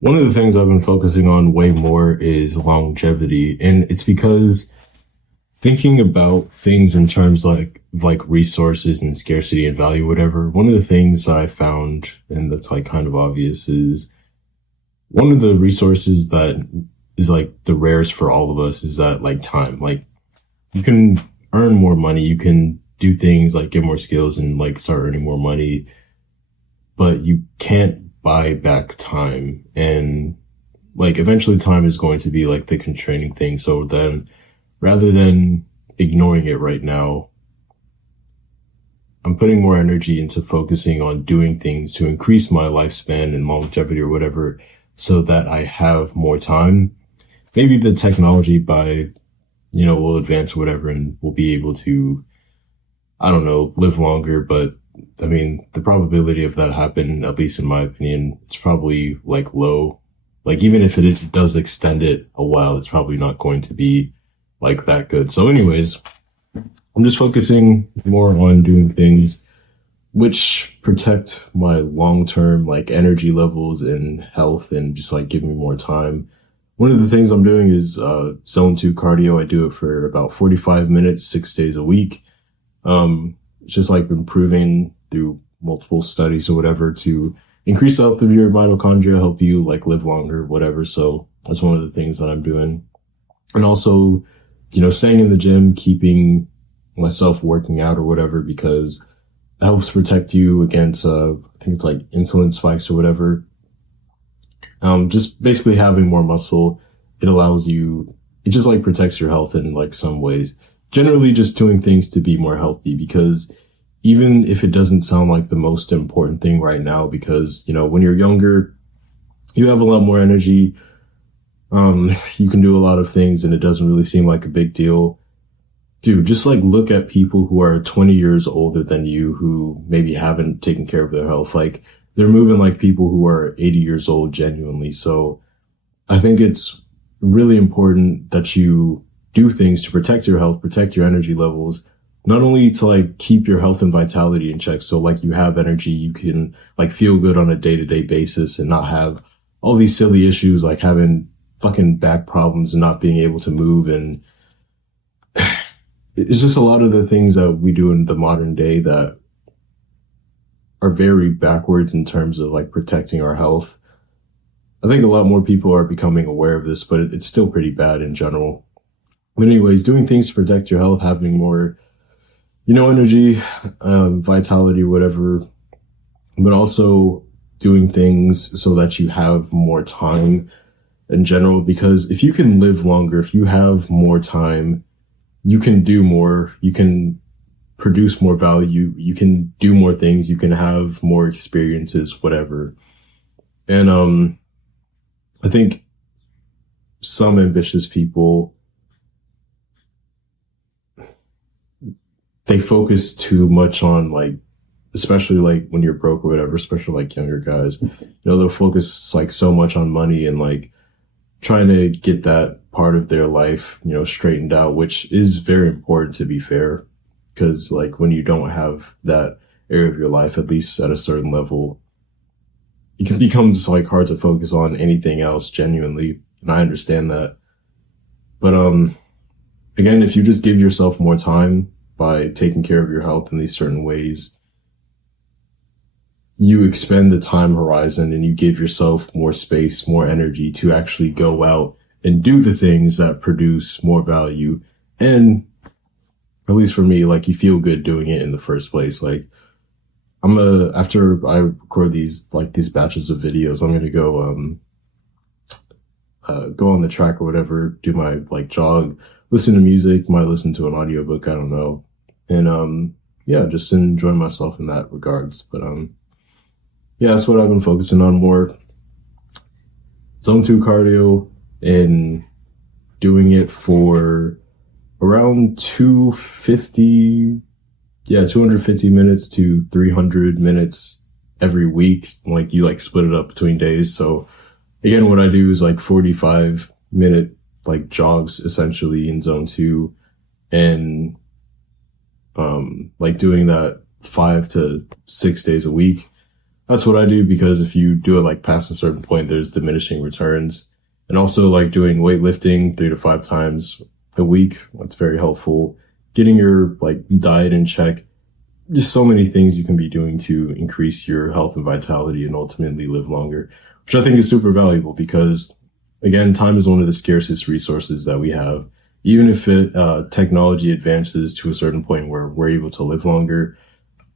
One of the things I've been focusing on way more is longevity. And it's because thinking about things in terms like resources and scarcity and value, whatever, one of the things that I found and that's like kind of obvious is one of the resources that is like the rarest for all of us is that like time. Like you can earn more money, you can do things like get more skills and like start earning more money, but you can't buy back time. And like eventually time is going to be like the constraining thing. So then rather than ignoring it right now, I'm putting more energy into focusing on doing things to increase my lifespan and longevity or whatever so that I have more time. Maybe the technology will advance or whatever and we'll be able to, I don't know, live longer. But I mean, the probability of that happen, at least in my opinion, it's probably like low. Like even if it does extend it a while, it's probably not going to be like that good. So anyways, I'm just focusing more on doing things which protect my long-term like energy levels and health and just like give me more time. One of the things I'm doing is zone 2 cardio. I do it for about 45 minutes, 6 days a week. It's just like improving through multiple studies or whatever to increase the health of your mitochondria, help you like live longer, whatever. So that's one of the things that I'm doing. And also, staying in the gym, keeping myself working out or whatever, because it helps protect you against, I think it's like insulin spikes or whatever. Just basically having more muscle, it just like protects your health in like some ways. Generally just doing things to be more healthy, because even if it doesn't sound like the most important thing right now, because, when you're younger, you have a lot more energy. You can do a lot of things and it doesn't really seem like a big deal. Dude, just like look at people who are 20 years older than you who maybe haven't taken care of their health. Like they're moving like people who are 80 years old genuinely. So I think it's really important that you do things to protect your health, protect your energy levels, not only to like keep your health and vitality in check. So like you have energy, you can like feel good on a day-to-day basis and not have all these silly issues like having fucking back problems and not being able to move. And it's just a lot of the things that we do in the modern day that are very backwards in terms of like protecting our health. I think a lot more people are becoming aware of this, but it's still pretty bad in general. But anyways, doing things to protect your health, having more, energy, vitality, whatever, but also doing things so that you have more time in general. Because if you can live longer, if you have more time, you can do more, you can produce more value, you can do more things, you can have more experiences, whatever. And I think some ambitious people, they focus too much on like, especially like when you're broke or whatever, especially like younger guys, they'll focus like so much on money and like trying to get that part of their life, straightened out, which is very important, to be fair. Because like when you don't have that area of your life, at least at a certain level, it can become just like hard to focus on anything else genuinely. And I understand that. But again, if you just give yourself more time by taking care of your health in these certain ways, you expand the time horizon and you give yourself more space, more energy to actually go out and do the things that produce more value. And at least for me, like you feel good doing it in the first place. Like after I record these batches of videos, I'm going to go on the track or whatever, do my like jog, listen to music, might listen to an audiobook, I don't know. And yeah, just enjoy myself in that regards. But yeah, that's what I've been focusing on more. Zone 2 cardio and doing it for around 250 minutes to 300 minutes every week. Like you like split it up between days. So again, what I do is like 45-minute like jogs essentially in zone 2 and like doing that 5 to 6 days a week. that's what I do, because if you do it like past a certain point, there's diminishing returns. And also like doing weightlifting 3 to 5 times a week. That's very helpful. Getting your like diet in check. Just so many things you can be doing to increase your health and vitality and ultimately live longer, which I think is super valuable because, again, time is one of the scarcest resources that we have. Even if technology advances to a certain point where we're able to live longer,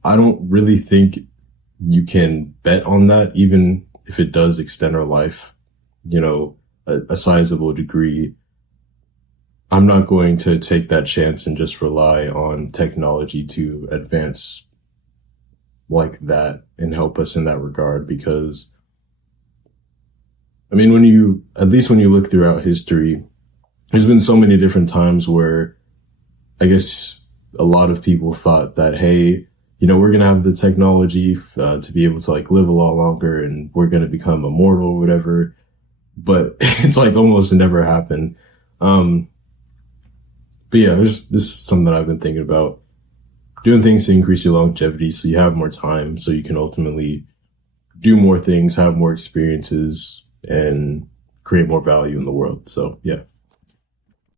I don't really think you can bet on that, even if it does extend our life, a sizable degree. I'm not going to take that chance and just rely on technology to advance like that and help us in that regard. Because, I mean, at least when you look throughout history, there's been so many different times where I guess a lot of people thought that, hey, we're going to have the technology to be able to like live a lot longer and we're going to become immortal or whatever. But it's like almost never happened. But yeah, this is something that I've been thinking about. Doing things to increase your longevity so you have more time, so you can ultimately do more things, have more experiences, and create more value in the world. So yeah.